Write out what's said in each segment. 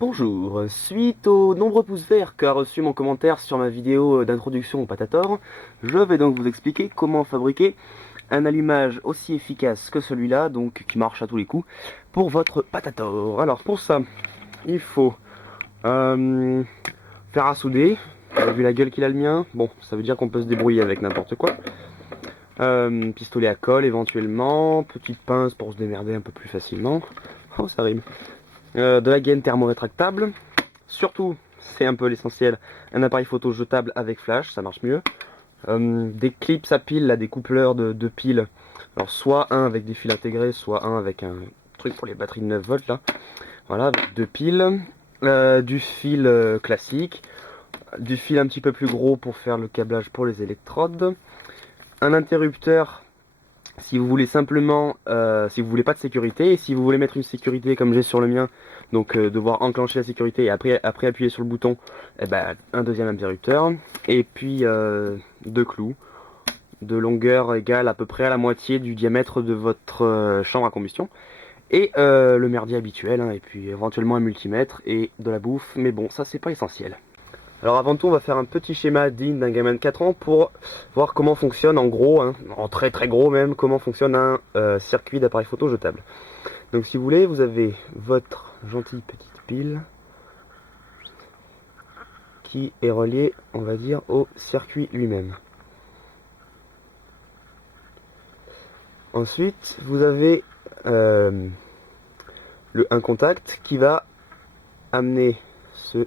Bonjour, suite aux nombreux pouces verts qu'a reçu mon commentaire sur ma vidéo d'introduction au Patator, je vais donc vous expliquer comment fabriquer un allumage aussi efficace que celui-là, donc qui marche à tous les coups, pour votre Patator. Alors pour ça, il faut euh, faire à souder. Vu la gueule qu'il a le mien, bon, ça veut dire qu'on peut se débrouiller avec n'importe quoi. Pistolet à colle éventuellement, petite pince pour se démerder un peu plus facilement. Oh, ça rime. De la gaine thermorétractable. Surtout, c'est un peu l'essentiel, un appareil photo jetable avec flash, ça marche mieux. Des clips à piles, là, des coupleurs de piles. Alors soit un avec des fils intégrés, soit un avec un truc pour les batteries de 9 volts là. Voilà, avec deux piles. Du fil classique. Du fil un petit peu plus gros pour faire le câblage pour les électrodes. Un interrupteur si vous voulez simplement, si vous voulez pas de sécurité, et si vous voulez mettre une sécurité comme j'ai sur le mien, donc devoir enclencher la sécurité et après appuyer sur le bouton, eh ben, un deuxième interrupteur, et puis deux clous de longueur égale à peu près à la moitié du diamètre de votre chambre à combustion, et le merdier habituel, hein, et puis éventuellement un multimètre et de la bouffe, mais bon, ça c'est pas essentiel. Alors avant tout, on va faire un petit schéma digne d'un gamin de 4 ans pour voir comment fonctionne en gros, hein, en très très gros même, comment fonctionne un circuit d'appareil photo jetable. Donc si vous voulez, vous avez votre gentille petite pile qui est reliée, on va dire, au circuit lui-même. Ensuite, vous avez un contact qui va amener ce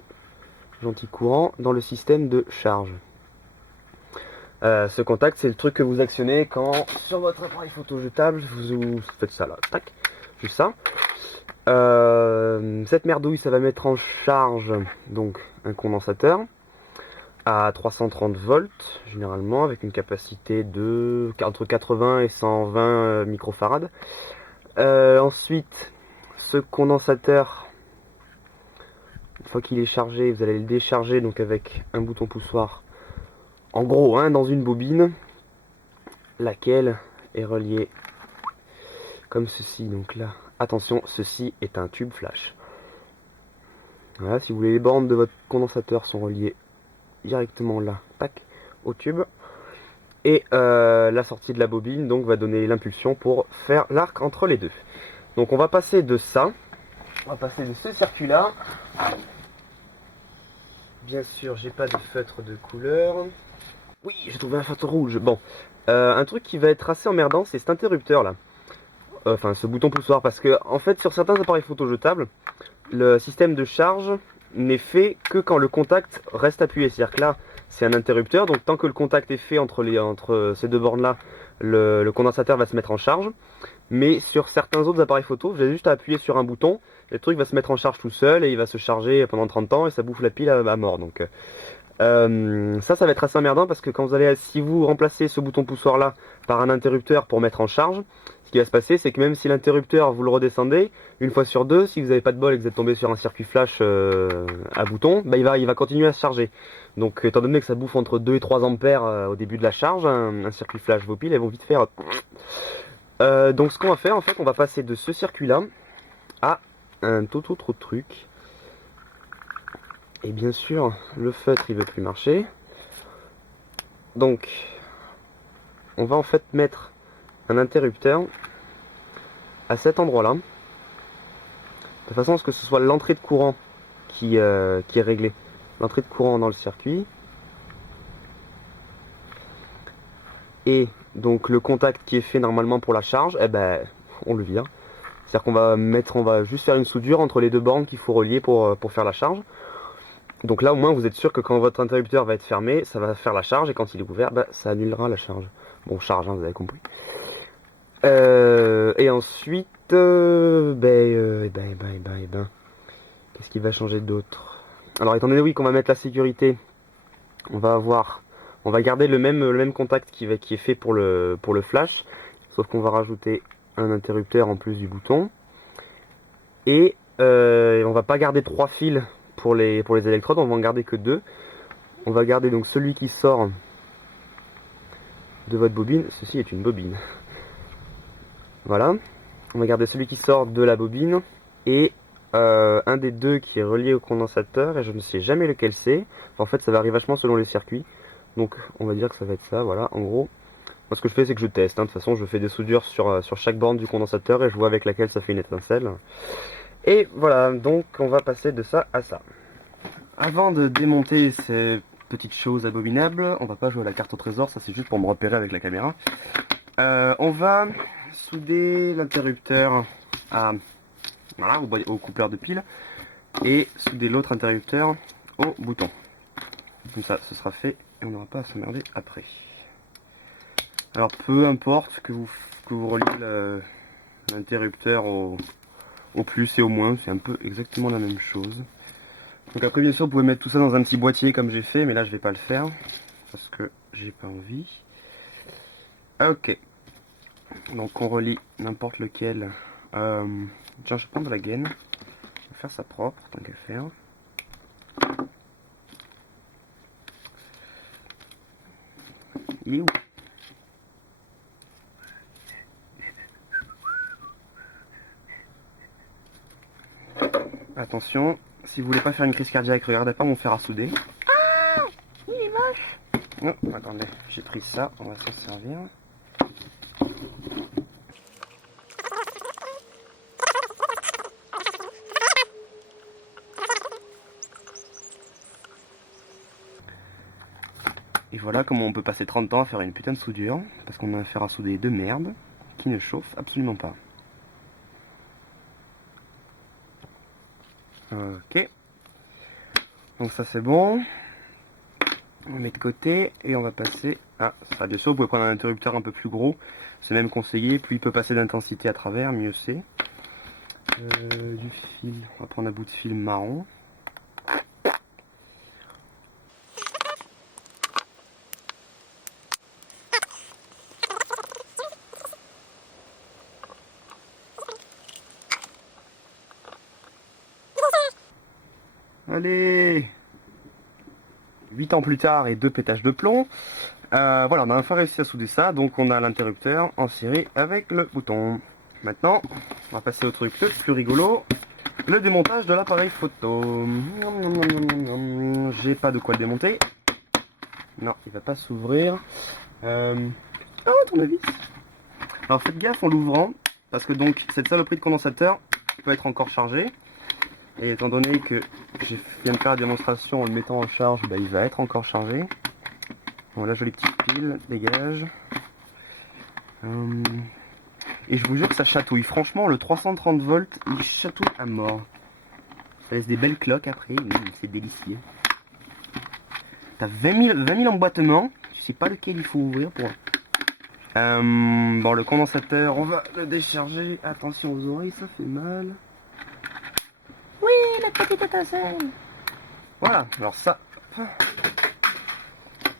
gentil courant dans le système de charge. Ce contact, c'est le truc que vous actionnez quand sur votre appareil photo jetable, vous faites ça là, tac, juste ça. Cette merdouille, ça va mettre en charge donc un condensateur à 330 volts généralement avec une capacité de entre 80 et 120 microfarads. Ensuite, ce condensateur, une fois qu'il est chargé, vous allez le décharger donc avec un bouton poussoir. En gros, hein, dans une bobine, laquelle est reliée comme ceci. Donc là, attention, ceci est un tube flash. Voilà, si vous voulez, les bornes de votre condensateur sont reliées directement là, tac, au tube. Et la sortie de la bobine donc va donner l'impulsion pour faire l'arc entre les deux. Donc on va passer de ça, on va passer de ce circuit là. Bien sûr, j'ai pas de feutre de couleur. Oui, j'ai trouvé un feutre rouge. Bon, un truc qui va être assez emmerdant, c'est cet interrupteur là. Enfin, ce bouton poussoir, parce que en fait, sur certains appareils photo jetables, le système de charge n'est fait que quand le contact reste appuyé. C'est-à-dire que là, c'est un interrupteur, donc tant que le contact est fait entre ces deux bornes-là, le condensateur va se mettre en charge. Mais sur certains autres appareils photo, vous avez juste à appuyer sur un bouton, le truc va se mettre en charge tout seul et il va se charger pendant 30 ans et ça bouffe la pile à mort. Donc ça va être assez emmerdant parce que quand vous allez, si vous remplacez ce bouton poussoir là par un interrupteur pour mettre en charge, ce qui va se passer c'est que même si l'interrupteur vous le redescendez, une fois sur deux, si vous n'avez pas de bol et que vous êtes tombé sur un circuit flash à bouton, bah il va continuer à se charger. Donc étant donné que ça bouffe entre 2 et 3 ampères au début de la charge, un circuit flash, vos piles elles vont vite faire... donc ce qu'on va faire en fait, on va passer de ce circuit là à un tout autre truc. Et bien sûr, le feutre il veut plus marcher. Donc, on va en fait mettre un interrupteur à cet endroit-là, de façon à ce que ce soit l'entrée de courant qui est réglée. L'entrée de courant dans le circuit. Et donc le contact qui est fait normalement pour la charge, eh ben, on le vire. C'est-à-dire on va juste faire une soudure entre les deux bornes qu'il faut relier pour faire la charge. Donc là au moins vous êtes sûr que quand votre interrupteur va être fermé, ça va faire la charge et quand il est ouvert, bah, ça annulera la charge. Bon, charge, hein, vous avez compris. Et ensuite, qu'est-ce qui va changer d'autre? Alors étant donné oui qu'on va mettre la sécurité, on va garder le même contact qui est fait pour le flash, sauf qu'on va rajouter un interrupteur en plus du bouton. Et on va pas garder 3 fils pour les électrodes, on va en garder que 2. On va garder donc celui qui sort de votre bobine. Ceci est une bobine. Voilà. On va garder celui qui sort de la bobine et un des deux qui est relié au condensateur et je ne sais jamais lequel c'est. En fait, ça varie vachement selon les circuits. Donc, on va dire que ça va être ça, voilà, en gros. Moi, ce que je fais, c'est que je teste. De toute façon, je fais des soudures sur chaque borne du condensateur et je vois avec laquelle ça fait une étincelle. Et voilà, donc on va passer de ça à ça. Avant de démonter ces petites choses abominables, on va pas jouer à la carte au trésor, ça c'est juste pour me repérer avec la caméra. On va souder l'interrupteur à, voilà, au coupeur de pile et souder l'autre interrupteur au bouton. Comme ça, ce sera fait et on n'aura pas à s'emmerder après. Alors peu importe que vous reliez l'interrupteur au plus et au moins, c'est un peu exactement la même chose. Donc après bien sûr vous pouvez mettre tout ça dans un petit boîtier comme j'ai fait, mais là je vais pas le faire parce que j'ai pas envie. Ok, donc on relie n'importe lequel. Tiens, je vais prendre la gaine, je vais faire ça propre tant qu'à faire. Il est où? Attention, si vous voulez pas faire une crise cardiaque, regardez pas mon fer à souder. Ah, il est moche. Non, attendez, j'ai pris ça, on va s'en servir. Et voilà comment on peut passer 30 ans à faire une putain de soudure, parce qu'on a un fer à souder de merde, qui ne chauffe absolument pas. Ok. Donc ça c'est bon. On met de côté et on va passer à ça. Bien sûr, vous pouvez prendre un interrupteur un peu plus gros, c'est même conseillé. Plus il peut passer d'intensité à travers, mieux c'est. Du fil, on va prendre un bout de fil marron. Allez, 8 ans plus tard et 2 pétages de plomb. Voilà, on a enfin réussi à souder ça, donc on a l'interrupteur en série avec le bouton. Maintenant, on va passer au truc le plus rigolo, le démontage de l'appareil photo. J'ai pas de quoi le démonter. Non, il va pas s'ouvrir. Oh, tournevis. Alors faites gaffe en l'ouvrant, parce que donc cette saloperie de condensateur peut être encore chargée. Et étant donné que je viens de faire la démonstration en le mettant en charge, bah, il va être encore chargé. Bon, la jolie petite pile, dégage. Et je vous jure que ça chatouille. Franchement, le 330 volts, il chatouille à mort. Ça laisse des belles cloques après, c'est délicieux. T'as 20 000 emboîtements, tu sais pas lequel il faut ouvrir pour... bon, le condensateur, on va le décharger. Attention aux oreilles, ça fait mal. Oui, la petite étincelle. Voilà, alors ça...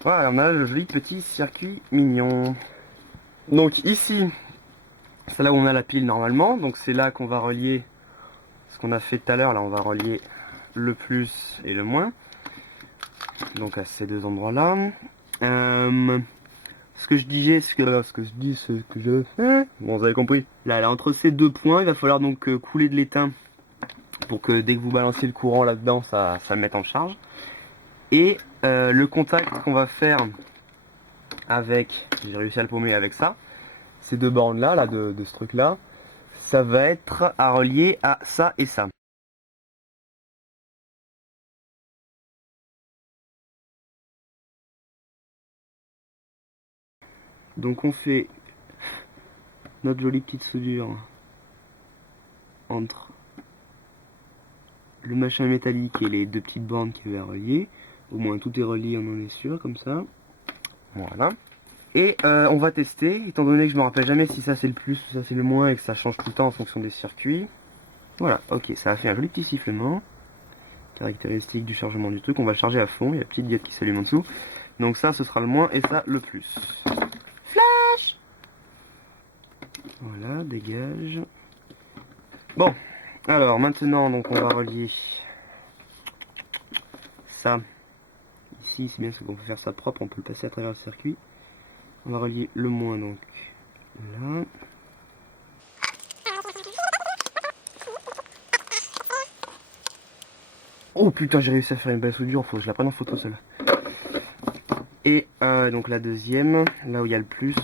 Voilà, on a le joli petit circuit mignon. Donc ici, c'est là où on a la pile normalement. Donc c'est là qu'on va relier ce qu'on a fait tout à l'heure. Là, on va relier le plus et le moins. Donc à ces deux endroits-là. Ce que je disais, ce que je fais. Bon, vous avez compris. Là, entre ces deux points, il va falloir donc couler de l'étain pour que dès que vous balancez le courant là-dedans, ça le mette en charge. Et le contact qu'on va faire avec, j'ai réussi à le paumer avec ça, ces deux bornes là, de ce truc là, ça va être à relier à ça et ça. Donc on fait notre jolie petite soudure entre le machin métallique et les deux petites bornes qui va relier. Au moins tout est relié, on en est sûr, comme ça. Voilà. Et on va tester, étant donné que je me rappelle jamais si ça c'est le plus ou ça c'est le moins et que ça change tout le temps en fonction des circuits. Voilà, ok, ça a fait un joli petit sifflement. Caractéristique du chargement du truc, on va le charger à fond, il y a la petite diode qui s'allume en dessous. Donc ça ce sera le moins et ça le plus. Flash. Voilà, dégage. Bon, alors maintenant donc on va relier ça. Ici c'est bien parce qu'on peut faire ça propre, on peut le passer à travers le circuit. On va relier le moins donc là. Oh putain, j'ai réussi à faire une belle soudure, faut que je la prenne en photo celle-là. Et donc la deuxième, là où il y a le plus.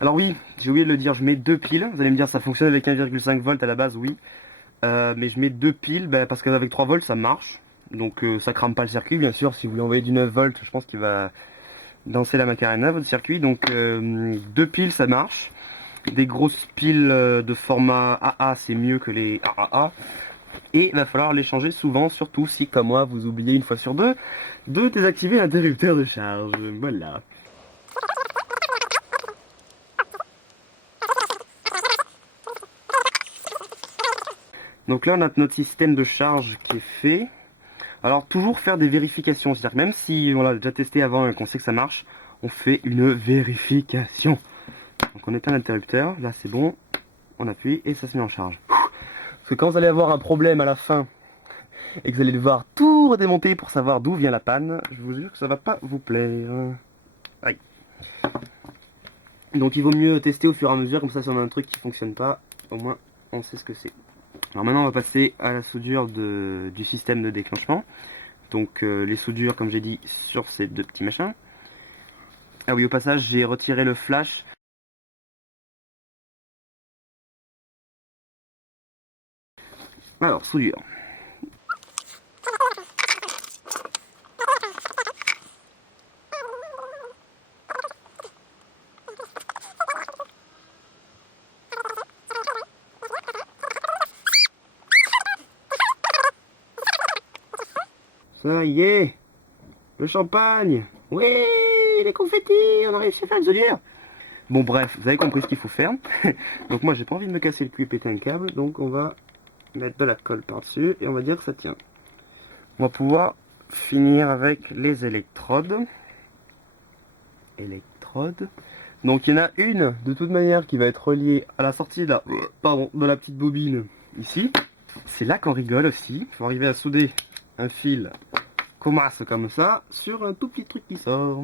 Alors oui, j'ai oublié de le dire, je mets 2 piles. Vous allez me dire ça fonctionne avec 1,5 volts à la base, oui. Mais je mets 2 piles parce qu'avec 3 volts ça marche. Donc ça crame pas le circuit, bien sûr. Si vous lui envoyez du 9 volts, je pense qu'il va danser la Macarena, votre circuit. Donc 2 piles ça marche. Des grosses piles de format AA c'est mieux que les AAA. Et il va falloir les changer souvent, surtout si comme moi vous oubliez une fois sur deux de désactiver l'interrupteur de charge. Voilà. Donc là on a notre système de charge qui est fait. Alors toujours faire des vérifications, c'est-à-dire que même si on l'a déjà testé avant et qu'on sait que ça marche, on fait une vérification. Donc on éteint l'interrupteur, là c'est bon, on appuie et ça se met en charge. Parce que quand vous allez avoir un problème à la fin et que vous allez devoir tout redémonter pour savoir d'où vient la panne, je vous jure que ça va pas vous plaire. Aïe. Donc il vaut mieux tester au fur et à mesure, comme ça si on a un truc qui fonctionne pas, au moins on sait ce que c'est. Alors maintenant on va passer à la soudure du système de déclenchement. Donc les soudures comme j'ai dit sur ces 2 petits machins. Ah oui, au passage j'ai retiré le flash. Alors soudure. Ça y est, le champagne. Oui, les confettis, on a réussi à faire une soudure. Bon bref, vous avez compris ce qu'il faut faire. Donc moi j'ai pas envie de me casser le cul et péter un câble, donc on va mettre de la colle par-dessus et on va dire que ça tient. On va pouvoir finir avec les électrodes. Donc il y en a une de toute manière qui va être reliée à la sortie de la petite bobine ici. C'est là qu'on rigole aussi. Il faut arriver à souder un fil comme ça sur un tout petit truc qui sort.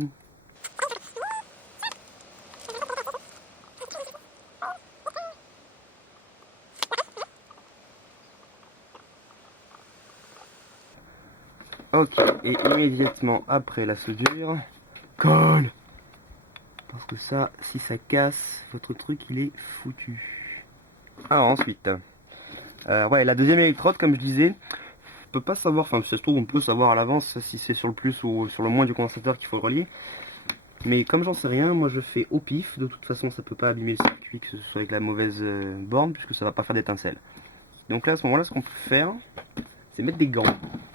Ok, et immédiatement après la soudure, colle. Parce que ça, si ça casse, votre truc il est foutu. Alors ensuite, ouais, la deuxième électrode, comme je disais, on peut pas savoir, enfin si ça se trouve on peut savoir à l'avance si c'est sur le plus ou sur le moins du condensateur qu'il faut le relier. Mais comme j'en sais rien, moi je fais au pif, de toute façon ça peut pas abîmer le circuit, que ce soit avec la mauvaise borne, puisque ça va pas faire d'étincelles. Donc là à ce moment là ce qu'on peut faire, c'est mettre des gants,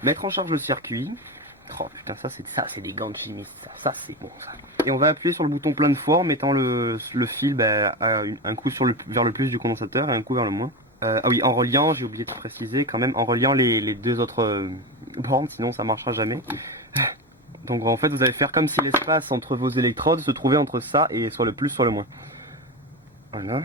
mettre en charge le circuit. Oh putain, ça c'est des gants de chimiste, ça c'est bon ça. Et on va appuyer sur le bouton plein de fois en mettant le fil un coup vers le plus du condensateur et un coup vers le moins. Ah oui, en reliant, j'ai oublié de préciser quand même, en reliant les 2 autres bornes, sinon ça marchera jamais. Donc en fait vous allez faire comme si l'espace entre vos électrodes se trouvait entre ça et soit le plus soit le moins. Voilà.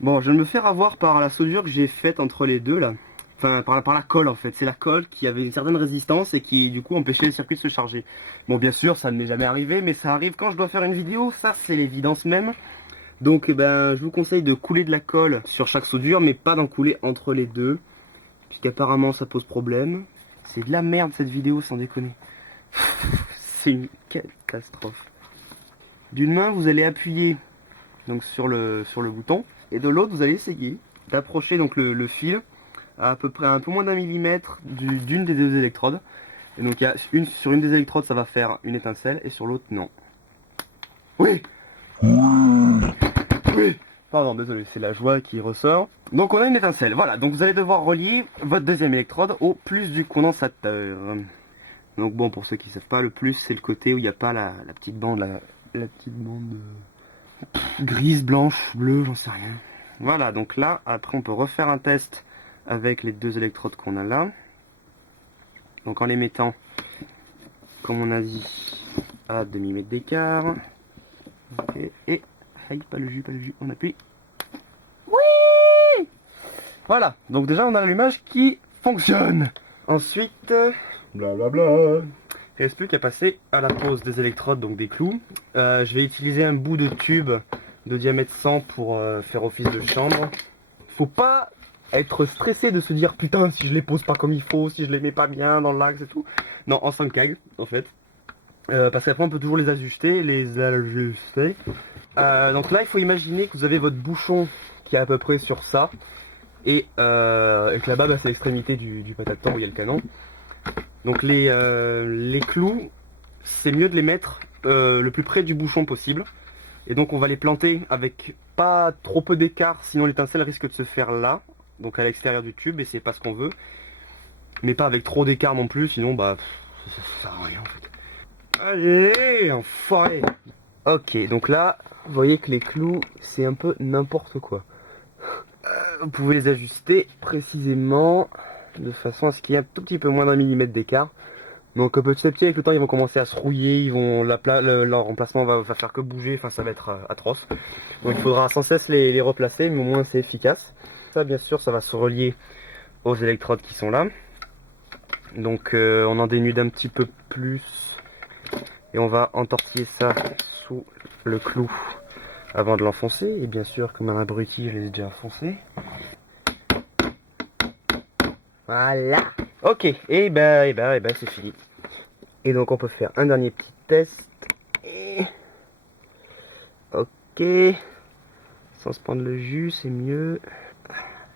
Bon, je vais me faire avoir par la soudure que j'ai faite entre les deux là. Enfin, par la colle en fait. C'est la colle qui avait une certaine résistance et qui du coup empêchait le circuit de se charger. Bon, bien sûr, ça ne m'est jamais arrivé, mais ça arrive quand je dois faire une vidéo. Ça, c'est l'évidence même. Donc, eh ben, je vous conseille de couler de la colle sur chaque soudure, mais pas d'en couler entre les deux. Puisqu'apparemment, ça pose problème. C'est de la merde cette vidéo, sans déconner. C'est une catastrophe. D'une main, vous allez appuyer donc, sur le bouton. Et de l'autre, vous allez essayer d'approcher donc le fil à peu près un peu moins d'1 millimètre d'une des 2 électrodes. Et donc sur une des électrodes ça va faire une étincelle et sur l'autre non. Oui. Pardon, désolé, c'est la joie qui ressort. Donc on a une étincelle, voilà. Donc vous allez devoir relier votre deuxième électrode au plus du condensateur. Donc bon, pour ceux qui ne savent pas, le plus c'est le côté où il n'y a pas la petite bande, la petite bande grise, blanche, bleue, j'en sais rien. Voilà, donc là, après on peut refaire un test avec les 2 électrodes qu'on a là. Donc en les mettant, comme on a dit, à demi-mètre d'écart. Okay. Et, aïe, pas le jus, on appuie. Oui. Voilà, donc déjà on a l'allumage qui fonctionne. Ensuite, blablabla. Il ne reste plus qu'à passer à la pose des électrodes, donc des clous. Je vais utiliser un bout de tube de diamètre 100 pour faire office de chambre. Faut pas être stressé de se dire putain si je les pose pas comme il faut, si je les mets pas bien dans l'axe et tout. Non, en 5 cags en fait. Parce qu'après on peut toujours les ajuster, donc là il faut imaginer que vous avez votre bouchon qui est à peu près sur ça. Et que là-bas bah, c'est l'extrémité du pataton où il y a le canon. Donc les clous, c'est mieux de les mettre le plus près du bouchon possible. Et donc on va les planter avec pas trop peu d'écart, sinon l'étincelle risque de se faire là, donc à l'extérieur du tube, et c'est pas ce qu'on veut. Mais pas avec trop d'écart non plus, sinon bah ça sert à rien en fait. Allez, enfoiré. Ok, donc là, vous voyez que les clous, c'est un peu n'importe quoi. Vous pouvez les ajuster précisément, de façon à ce qu'il y ait un tout petit peu moins d'un millimètre d'écart. Donc petit à petit avec le temps ils vont commencer à se rouiller, leur emplacement va faire que bouger, enfin ça va être atroce. Donc il faudra sans cesse les replacer, mais au moins c'est efficace. Ça bien sûr ça va se relier aux électrodes qui sont là. Donc on en dénude un petit peu plus et on va entortiller ça sous le clou avant de l'enfoncer. Et bien sûr comme un abruti je les ai déjà enfoncés. Voilà. Ok, et ben c'est fini. Et donc on peut faire un dernier petit test. Et... ok. Sans se prendre le jus, c'est mieux.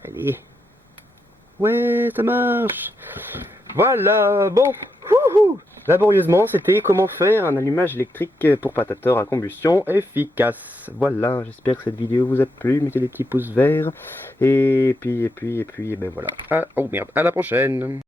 Allez. Ouais, ça marche. Voilà, bon. Wouhou. Laborieusement, c'était comment faire un allumage électrique pour patateur à combustion efficace. Voilà, j'espère que cette vidéo vous a plu. Mettez des petits pouces verts. Et puis, ben voilà. Ah, oh merde, à la prochaine.